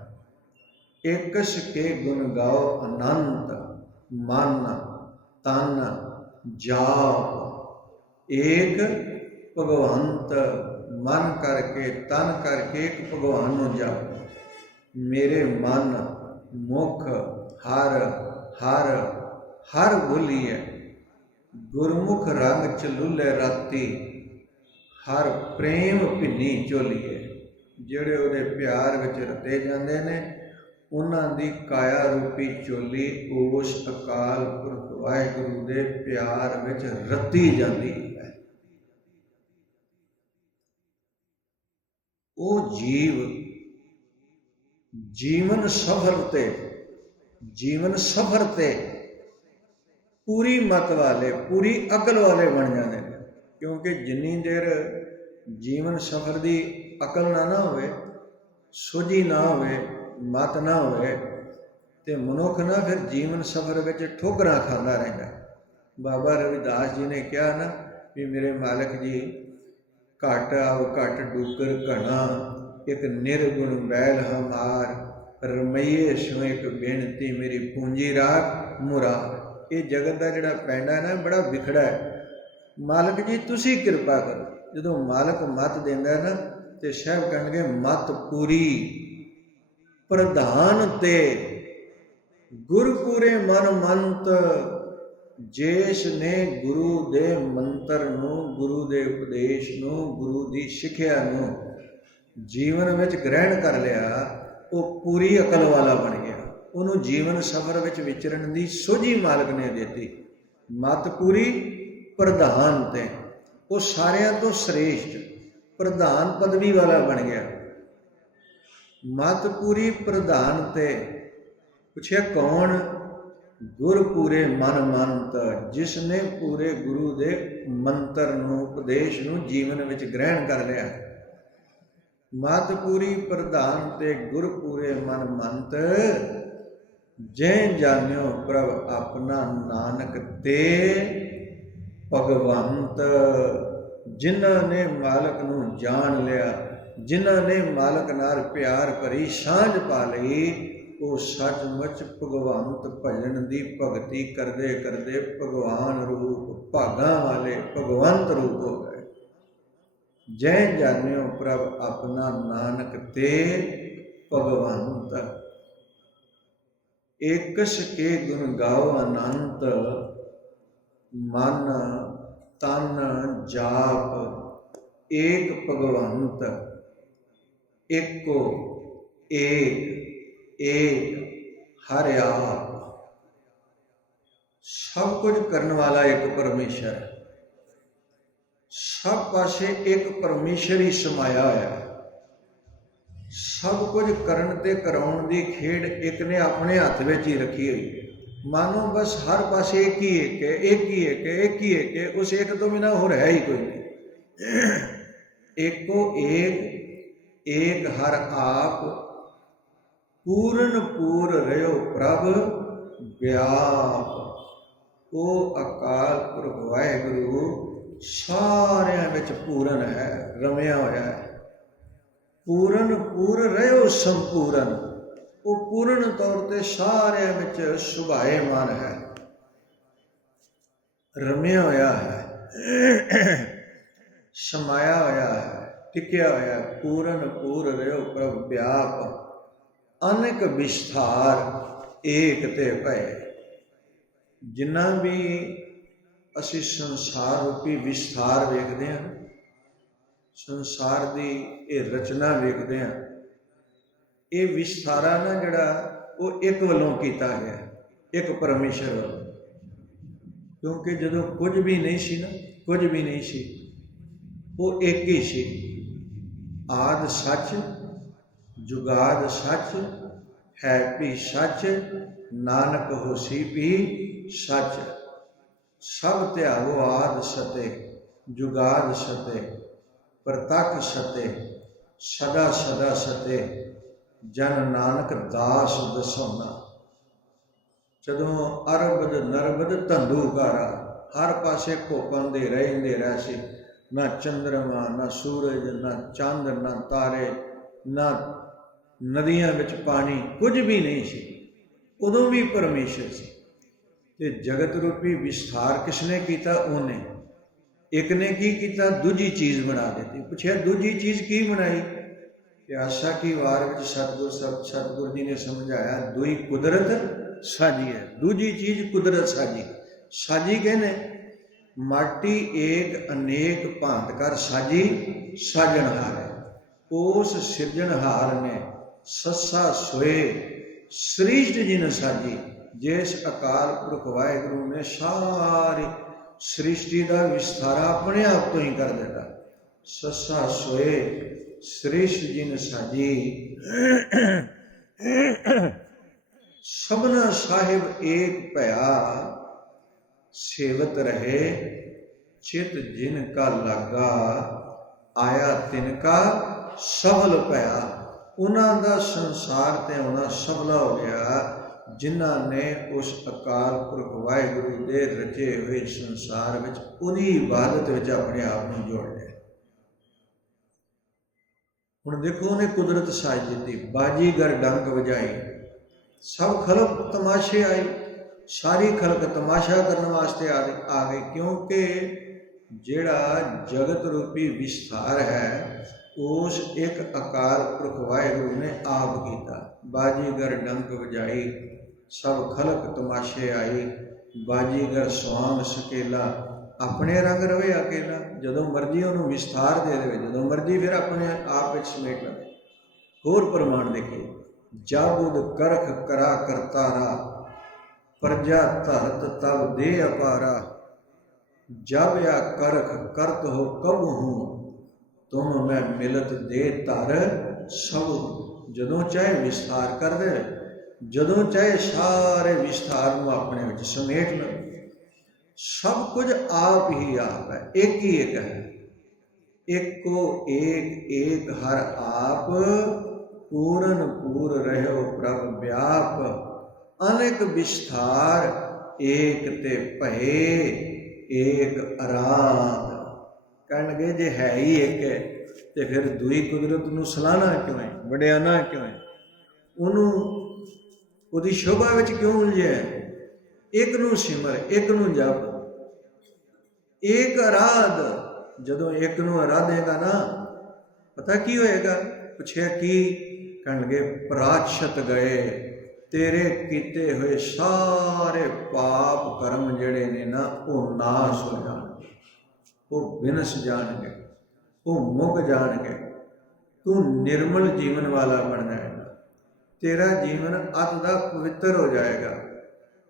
ਇੱਕ ਸਕੇ ਗੁਣ ਗਾਓ ਅਨੰਤ, ਮਨ, ਤਨ, ਜਾਪ, ਏਕ ਭਗਵੰਤ ਮਨ ਕਰਕੇ, ਤਨ ਕਰਕੇ ਇੱਕ ਭਗਵਾਨ ਨੂੰ ਜਾਪ ਮੇਰੇ ਮਨ ਮੁਖ ਹਰ ਹਰ ਹਰ ਬੋਲੀਏ ਗੁਰਮੁਖ ਰੰਗ ਚਲੁਲੇ ਰਾਤੀ, ਹਰ ਪ੍ਰੇਮ ਭਿੰਨੀ ਚੋਲੀਏ ਜਿਹੜੇ ਉਹਦੇ ਪਿਆਰ ਵਿੱਚ ਰਤੇ ਜਾਂਦੇ ਨੇ, ਉਹਨਾਂ ਦੀ ਕਾਇਆ ਰੂਪੀ ਚੋਲੀ ਉਸ ਅਕਾਲ ਪੁਰਖ ਵਾਹਿਗੁਰੂ ਦੇ ਪਿਆਰ ਵਿੱਚ ਰਤੀ ਜਾਂਦੀ ਹੈ ਉਹ ਜੀਵ ਜੀਵਨ ਸਫਰ ਤੇ, ਜੀਵਨ ਸਫਰ ਤੇ ਪੂਰੀ ਮਤ ਵਾਲੇ, ਪੂਰੀ ਅਕਲ ਵਾਲੇ ਬਣ ਜਾਂਦੇ ਨੇ। ਕਿਉਂਕਿ ਜਿੰਨੀ ਦੇਰ ਜੀਵਨ ਸਫਰ ਦੀ ਅਕਲ ਨਾ ਨਾ ਹੋਵੇ, ਸੋਝੀ ਨਾ ਹੋਵੇ, ਮਤ ਨਾ ਹੋਵੇ, ਤੇ ਮਨੁੱਖ ਨਾ ਫਿਰ ਜੀਵਨ ਸਫਰ ਵਿੱਚ ਠੋਕਰਾਂ ਖਾਂਦਾ ਰਹਿੰਦਾ। ਬਾਬਾ ਰਵਿਦਾਸ ਜੀ ਨੇ ਕਿਹਾ ਨਾ ਵੀ ਮੇਰੇ ਮਾਲਕ ਜੀ ਘਟ ਆਵ ਘਟ ਡੂਕਰ, ਘਣਾ, ਇੱਕ ਨਿਰਗੁਣ ਬੈਲ ਹਮਾਰ, ਰਮਈਏ ਸੋ ਇੱਕ ਬੇਨਤੀ ਮੇਰੀ ਪੂੰਜੀ ਰਾਖ ਮੁਰਾ ਇਹ ਜਗਤ ਦਾ ਜਿਹੜਾ ਪੈਂਡਾ ਨਾ ਬੜਾ ਵਿਖੜਾ ਹੈ। ਮਾਲਕ ਜੀ, ਤੁਸੀਂ ਕਿਰਪਾ ਕਰੋ। ਜਦੋਂ ਮਾਲਕ ਮਤ ਦਿੰਦਾ ਨਾ, ਤੇ ਸਹਿਬ ਕਹਿਣਗੇ, ਮਤ ਪੂਰੀ। ਪ੍ਰਧਾਨ ਤੇ ਗੁਰਪੂਰੇ ਮਨ ਮੰਤ ਜਿਸ ਨੇ ਗੁਰੂ ਦੇ ਮੰਤਰ ਨੂੰ, ਗੁਰੂ ਦੇ ਉਪਦੇਸ਼ ਨੂੰ, ਗੁਰੂ ਦੀ ਸਿੱਖਿਆ ਨੂੰ ਜੀਵਨ ਵਿੱਚ ਗ੍ਰਹਿਣ ਕਰ ਲਿਆ, ਉਹ ਪੂਰੀ ਅਕਲ ਵਾਲਾ ਬਣ ਗਿਆ। ਉਹਨੂੰ ਜੀਵਨ ਸਫਰ ਵਿੱਚ ਵਿਚਰਨ ਦੀ ਸੋਝੀ ਮਾਲਕ ਨੇ ਦਿੱਤੀ। ਮਤ ਪੂਰੀ ਪ੍ਰਧਾਨ ਤੇ। ਉਹ ਸਾਰਿਆਂ ਤੋਂ ਸ੍ਰੇਸ਼ਟ, ਪ੍ਰਧਾਨ ਪਦਵੀ ਵਾਲਾ ਬਣ ਗਿਆ। ਮਤ ਪੂਰੀ ਪ੍ਰਧਾਨ ਤੇ। ਪੁੱਛਿਆ ਕੌਣ? ਗੁਰ ਪੂਰੇ ਮਨ ਮੰਤ ਜਿਸ ਨੇ ਪੂਰੇ ਗੁਰੂ ਦੇ ਮੰਤਰ ਨੂੰ, ਉਪਦੇਸ਼ ਨੂੰ ਜੀਵਨ ਵਿੱਚ ਗ੍ਰਹਿਣ ਕਰ ਲਿਆ। ਮਤ ਪੂਰੀ ਪ੍ਰਧਾਨ ਤੇ ਗੁਰ ਪੂਰੇ ਮਨ ਮੰਤ ਜੇ ਜਾਣਿਓ ਪ੍ਰਭ ਆਪਣਾ ਨਾਨਕ ਤੇ ਭਗਵੰਤ, ਜਿਨ੍ਹਾਂ ਨੇ ਮਾਲਕ ਨੂੰ ਜਾਣ ਲਿਆ, ਜਿਨ੍ਹਾਂ ਨੇ ਮਾਲਕ ਨਾਲ ਪਿਆਰ ਭਰੀ ਸਾਂਝ ਪਾ ਲਈ ਉਹ ਸੱਚਮੁੱਚ ਭਗਵੰਤ ਭਜਨ ਦੀ ਭਗਤੀ ਕਰਦੇ ਕਰਦੇ ਭਗਵਾਨ ਰੂਪ, ਭਾਗਾਂ ਵਾਲੇ ਭਗਵੰਤ ਰੂਪ ਹੋ ਗਏ। ਜੈ ਜਾਣਿਓ ਪ੍ਰਭ ਆਪਣਾ ਨਾਨਕ ਤੇ ਭਗਵੰਤ। ਏਕਸ ਕੇ ਗੁਣ ਗਾਓ ਅਨੰਤ, ਮਨ ਤਨ ਜਾਪ, ਏਕ ਭਗਵੰਤ, ਏਕੋ ਏਕ। ਏਕ, ਹਰ ਆਪ। ਸਭ ਕੁਝ ਕਰਨ ਵਾਲਾ ਇੱਕ ਪਰਮੇਸ਼ਰ ਹੈ। ਸਭ ਪਾਸੇ ਇੱਕ ਪਰਮੇਸ਼ਰ ਹੀ ਸਮਾਇਆ ਹੋਇਆ ਹੈ। ਸਭ ਕੁਝ ਕਰਨ ਤੇ ਕਰਾਉਣ ਦੀ ਖੇਡ ਇੱਕ ਨੇ ਆਪਣੇ ਹੱਥ ਵਿੱਚ ਹੀ ਰੱਖੀ ਹੋਈ ਹੈ। ਮਾਨੋ ਬਸ ਹਰ ਪਾਸੇ ਇੱਕ ਹੀ ਇੱਕ ਹੈ, ਇੱਕ ਹੀ ਇੱਕ ਹੈ, ਇੱਕ ਹੀ ਇੱਕ ਹੈ, ਉਸ ਇੱਕ ਤੋਂ ਬਿਨਾ ਹੋਰ ਹੈ ਹੀ ਕੋਈ ਨਹੀਂ। ਏਕੋ ਏਕ ਏਕ ਹਰ ਆਪ ਪੂਰਨ ਪੂਰ ਰਿਓ ਪ੍ਰਭ ਵਿਆਪ ਉਹ ਅਕਾਲ ਪੁਰਖ ਵਾਹਿਗੁਰੂ ਸਾਰਿਆਂ ਵਿੱਚ ਪੂਰਨ ਹੈ ਰਮਿਆ ਹੋਇਆ ਹੈ ਪੂਰਨ ਪੂਰ ਰਿਓ ਸੰਪੂਰਨ ਉਹ ਪੂਰਨ ਤੌਰ ਤੇ ਸਾਰਿਆਂ ਵਿੱਚ ਸੁਭਾਏਮਾਨ ਹੈ ਰਮਿਆ ਹੋਇਆ ਹੈ ਸਮਾਇਆ ਹੋਇਆ ਹੈ ਟਿਕਿਆ ਹੋਇਆ ਹੈ। ਪੂਰਨ ਪੂਰ ਰਿਓ ਪ੍ਰਭ ਵਿਆਪ ਅਨੇਕ ਵਿਸਥਾਰ ਏਕ ਤੇ ਭਏ ਜਿੰਨਾ ਵੀ ਅਸੀਂ ਸੰਸਾਰ ਰੂਪੀ ਵਿਸਥਾਰ ਵੇਖਦੇ ਹਾਂ, ਸੰਸਾਰ ਦੀ ਇਹ ਰਚਨਾ ਵੇਖਦੇ ਹਾਂ, ਇਹ ਵਿਸਥਾਰਾ ਨਾ ਜਿਹੜਾ ਉਹ ਇੱਕ ਵੱਲੋਂ ਕੀਤਾ ਗਿਆ, ਇੱਕ ਪਰਮੇਸ਼ਰ ਵੱਲੋਂ। ਕਿਉਂਕਿ ਜਦੋਂ ਕੁਝ ਵੀ ਨਹੀਂ ਸੀ ਨਾ, ਕੁਝ ਵੀ ਨਹੀਂ ਸੀ, ਉਹ ਇੱਕ ਹੀ ਸੀ। ਆਦ ਸੱਚ ਜੁਗਾਦ ਸੱਚ ਹੈ ਵੀ ਸੱਚ, ਨਾਨਕ ਹੋਸੀ ਵੀ ਸੱਚ। ਸਭ ਧਿਆਵੋ ਆਦ ਸਤੇ, ਜੁਗਾਦ ਸਤੇ, ਪ੍ਰਤੱਖ ਸਤੇ, ਸਦਾ ਸਦਾ ਸਤੇ, ਜਨ ਨਾਨਕ ਦਾਸ ਦਸੋਨਾ। ਜਦੋਂ ਅਰਬਦ ਨਰਬਦ ਧੰਦੂਕਾਰਾ ਹਰ ਪਾਸੇ ਘੋਪਾਂ ਰਹਿੰਦੇ ਰਹਿ ਸੀ ਨਾ ਚੰਦਰਮਾ, ਨਾ ਸੂਰਜ, ਨਾ ਚੰਦ, ਨਾ ਤਾਰੇ, ਨਾ ਨਦੀਆਂ ਵਿੱਚ ਪਾਣੀ ਕੁਝ ਵੀ ਨਹੀਂ ਸੀ। ਉਦੋਂ ਵੀ ਪਰਮੇਸ਼ਰ ਸੀ। ਤੇ ਜਗਤ ਰੂਪੀ ਵਿਸਥਾਰ ਕਿਸਨੇ ਕੀਤਾ? ਉਹਨੇ। ਇੱਕ ਨੇ ਕੀ ਕੀਤਾ? ਦੂਜੀ ਚੀਜ਼ ਬਣਾ ਦਿੱਤੀ। ਪੁੱਛਿਆ, ਦੂਜੀ ਚੀਜ਼ ਕੀ ਬਣਾਈ? ਪਿਆਸਾ ਕੀ ਵਾਰ ਵਿੱਚ ਸਤਿਗੁਰ ਸਤ ਸਤਿਗੁਰ ਜੀ ਨੇ ਸਮਝਾਇਆ, ਦੁਈ ਕੁਦਰਤ ਸਾਜੀ ਹੈ। ਦੂਜੀ ਚੀਜ਼ ਕੁਦਰਤ ਸਾਜੀ। ਸਾਜੀ ਕਹਿੰਦੇ ਮਾਟੀ ਏਕ ਅਨੇਕ ਭਾਂਤ ਕਰ ਸਾਜੀ, ਸਾਜਣਹਾਰ ਹੈ। ਉਸ ਸਿਰਜਣਹਾਰ ਨੇ ਸੱਸਾ ਸੋਏ। ਸ੍ਰਿਸ਼ਟ ਜੀ ਨੇ ਸਾਜੀ, ਜਿਸ ਅਕਾਲ ਪੁਰਖ ਵਾਹਿਗੁਰੂ ਨੇ ਸਾਰੀ ਸ੍ਰਿਸ਼ਟੀ ਦਾ ਵਿਸਥਾਰਾ ਆਪਣੇ ਆਪ ਤੋਂ ਹੀ ਕਰ ਦਿੱਤਾ। ਸੱਸਾ ਸੋਏ, ਸ੍ਰਿਸ਼ਟ ਜੀ ਨੇ ਸਾਜੀ, ਸਭਨਾ ਸਾਹਿਬ ਏਕ ਭਇਆ, ਸੇਵਤ ਰਹੇ, ਚਿਤ ਜਿਨ ਕਾ ਲਾਗਾ, ਆਇਆ ਤਿਨ ਕਾ ਸਫਲ ਭਇਆ। ਉਹਨਾਂ ਦਾ ਸੰਸਾਰ ਤੇ ਆਉਣਾ ਸਫਲਾ ਹੋ ਗਿਆ, ਜਿਨ੍ਹਾਂ ਨੇ ਉਸ ਅਕਾਲ ਪੁਰਖ ਵਾਹਿਗੁਰੂ ਦੇ ਰਚੇ ਹੋਏ ਸੰਸਾਰ ਵਿੱਚ ਉਹਦੀ ਇਬਾਦਤ ਵਿੱਚ ਆਪਣੇ ਆਪ ਨੂੰ ਜੋੜ ਲਿਆ। ਹੁਣ ਦੇਖੋ ਉਹਨੇ ਕੁਦਰਤ ਸਾਜ ਦਿੱਤੀ ਬਾਜੀਗਰ ਡੰਕ ਵਜਾਈ। ਸਭ ਖਲਕ ਤਮਾਸ਼ੇ ਆਈ ਸਾਰੀ ਖਲਕ ਤਮਾਸ਼ਾ ਕਰਨ ਵਾਸਤੇ ਆ ਆ ਗਈ ਕਿਉਂਕਿ ਜਿਹੜਾ ਜਗਤ ਰੂਪੀ ਵਿਸਥਾਰ ਹੈ ਉਸ ਇੱਕ ਅਕਾਲ ਪੁਰਖ ਵਾਹਿਗੁਰੂ ਨੇ ਆਪ ਕੀਤਾ। ਬਾਜੀਗਰ ਡੰਕ ਵਜਾਈ, ਸਭ ਖਲਕ ਤਮਾਸ਼ੇ ਆਈ। ਬਾਜੀਗਰ ਸਵਾਂਗ ਸਕੇਲਾ, ਆਪਣੇ ਰੰਗ ਰਵੇ ਅਕੇਲਾ। ਜਦੋਂ ਮਰਜ਼ੀ ਉਹਨੂੰ ਵਿਸਥਾਰ ਦੇ ਦੇਵੇ, ਜਦੋਂ ਮਰਜ਼ੀ ਫਿਰ ਆਪਣੇ ਆਪ ਵਿੱਚ ਸਮੇਟ ਲਵੇ। ਹੋਰ ਪ੍ਰਮਾਣ ਦੇਖੀਏ। ਜਾਬੁਦ ਕਰਖ ਕਰਾ ਕਰਤਾਰਾ, ਪ੍ਰਜਾ ਧਰਤ ਤਬ ਦੇ ਅਪਾਰਾ। ਜਬ ਆ ਕਰਖ ਕਰਤ ਹੋ ਕਬ ਹੂੰ ਤੁਮ ਮੈਂ ਮਿਲਤ ਦੇ ਧਰ ਸਭ ਜਦੋਂ ਚਾਹੇ ਵਿਸਥਾਰ ਕਰ ਦੇ ਜਦੋਂ ਚਾਹੇ ਸਾਰੇ ਵਿਸਥਾਰ ਨੂੰ ਆਪਣੇ ਵਿੱਚ ਸਮੇਟ ਲਓ ਸਭ ਕੁਝ ਆਪ ਹੀ ਆਪ ਹੈ, ਇੱਕ ਹੀ ਇੱਕ ਹੈ। ਏਕੋ ਏਕ ਏਕ ਹਰ ਆਪ, ਪੂਰਨ ਪੂਰ ਰਹਿਓ ਪ੍ਰਭ ਵਿਆਪ। ਅਨੇਕ ਵਿਸਥਾਰ, ਏਕ ਤੇ ਭਏ, ਏਕ ਅਰਾਧ। ਕਹਿਣਗੇ ਜੇ ਹੈ ਹੀ ਇੱਕ ਹੈ, ਤੇ ਫਿਰ ਦੂਈ ਕੁਦਰਤ ਨੂੰ ਸਲਾਹਣਾ ਕਿਉਂ ਹੈ, ਵਡਿਆਣਾ ਕਿਉਂ ਹੈ? ਉਹਨੂੰ, ਉਹਦੀ ਸ਼ੋਭਾ ਵਿੱਚ ਕਿਉਂ ਉਲਝਿਆ ਇੱਕ ਨੂੰ ਸਿਮਰ, ਇੱਕ ਨੂੰ ਜਪ। ਇੱਕ ਅਰਾਧ, ਜਦੋਂ ਇੱਕ ਨੂੰ ਅਰਾਧੇਗਾ ਨਾ, ਪਤਾ ਕੀ ਹੋਏਗਾ? ਪੁੱਛਿਆ ਕੀ? ਕਹਿਣਗੇ ਪ੍ਰਾਚਤ ਗਏ, ਤੇਰੇ ਕੀਤੇ ਹੋਏ ਸਾਰੇ ਪਾਪ ਕਰਮ ਜਿਹੜੇ ਨੇ ਨਾ, ਉਹ ਨਾਸ ਹੋ ਜਾਣਗੇ। ਉਹ ਵਿਨਸ ਜਾਣਗੇ, ਉਹ ਮੁੱਕ ਜਾਣਗੇ, ਤੂੰ ਨਿਰਮਲ ਜੀਵਨ ਵਾਲਾ ਬਣ ਜਾਏਗਾ ਤੇਰਾ ਜੀਵਨ ਅਤ ਦਾ ਪਵਿੱਤਰ ਹੋ ਜਾਏਗਾ।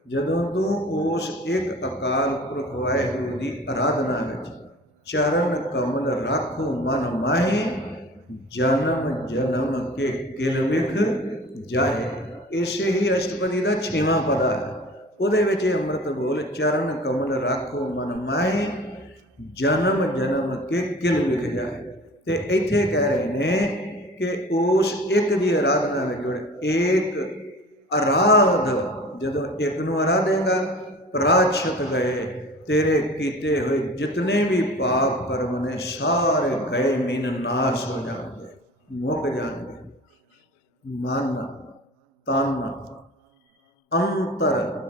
ਜਦੋਂ ਤੂੰ ਉਸ ਇੱਕ ਅਕਾਲ ਪੁਰਖ ਵਾਹਿਗੁਰੂ ਦੀ ਆਰਾਧਨਾ ਵਿੱਚ ਚਰਨ ਕਮਲ ਰੱਖੋ ਮਨ ਮਾਹੀ, ਜਨਮ ਜਨਮ ਕੇ ਕਿਲ ਵਿਖ ਜਾਏ। ਇਸੇ ਹੀ ਅਸ਼ਟਪਦੀ ਦਾ 6ਵਾਂ ਪਦਾ ਹੈ। ਉਹਦੇ ਵਿੱਚ ਇਹ ਅੰਮ੍ਰਿਤ ਬੋਲ, ਚਰਨ ਕਮਲ ਰੱਖੋ ਮਨ ਮਾਹੀ ਜਨਮ ਜਨਮ ਕੇ ਕਿਲ ਵਿਖ ਜਾਏ ਤੇ ਇੱਥੇ ਕਹਿ ਰਹੇ ਨੇ ਕਿ ਉਸ ਇੱਕ ਦੀ ਆਰਾਧਨਾ ਵਿੱਚ ਜੁੜ ਏਕ ਆਰਾਧ ਜਦੋਂ ਇੱਕ ਨੂੰ ਆਰਾਧੇਗਾ ਪ੍ਰਾਚਤ ਗਏ, ਤੇਰੇ ਕੀਤੇ ਹੋਏ ਜਿਤਨੇ ਵੀ ਪਾਪ ਕਰਮ ਨੇ, ਸਾਰੇ ਗਏ ਮੀਨ ਨਾਸ਼ ਹੋ ਜਾਣਗੇ, ਮੁੱਕ ਜਾਣਗੇ। ਮਨ ਤਨ ਅੰਤਰ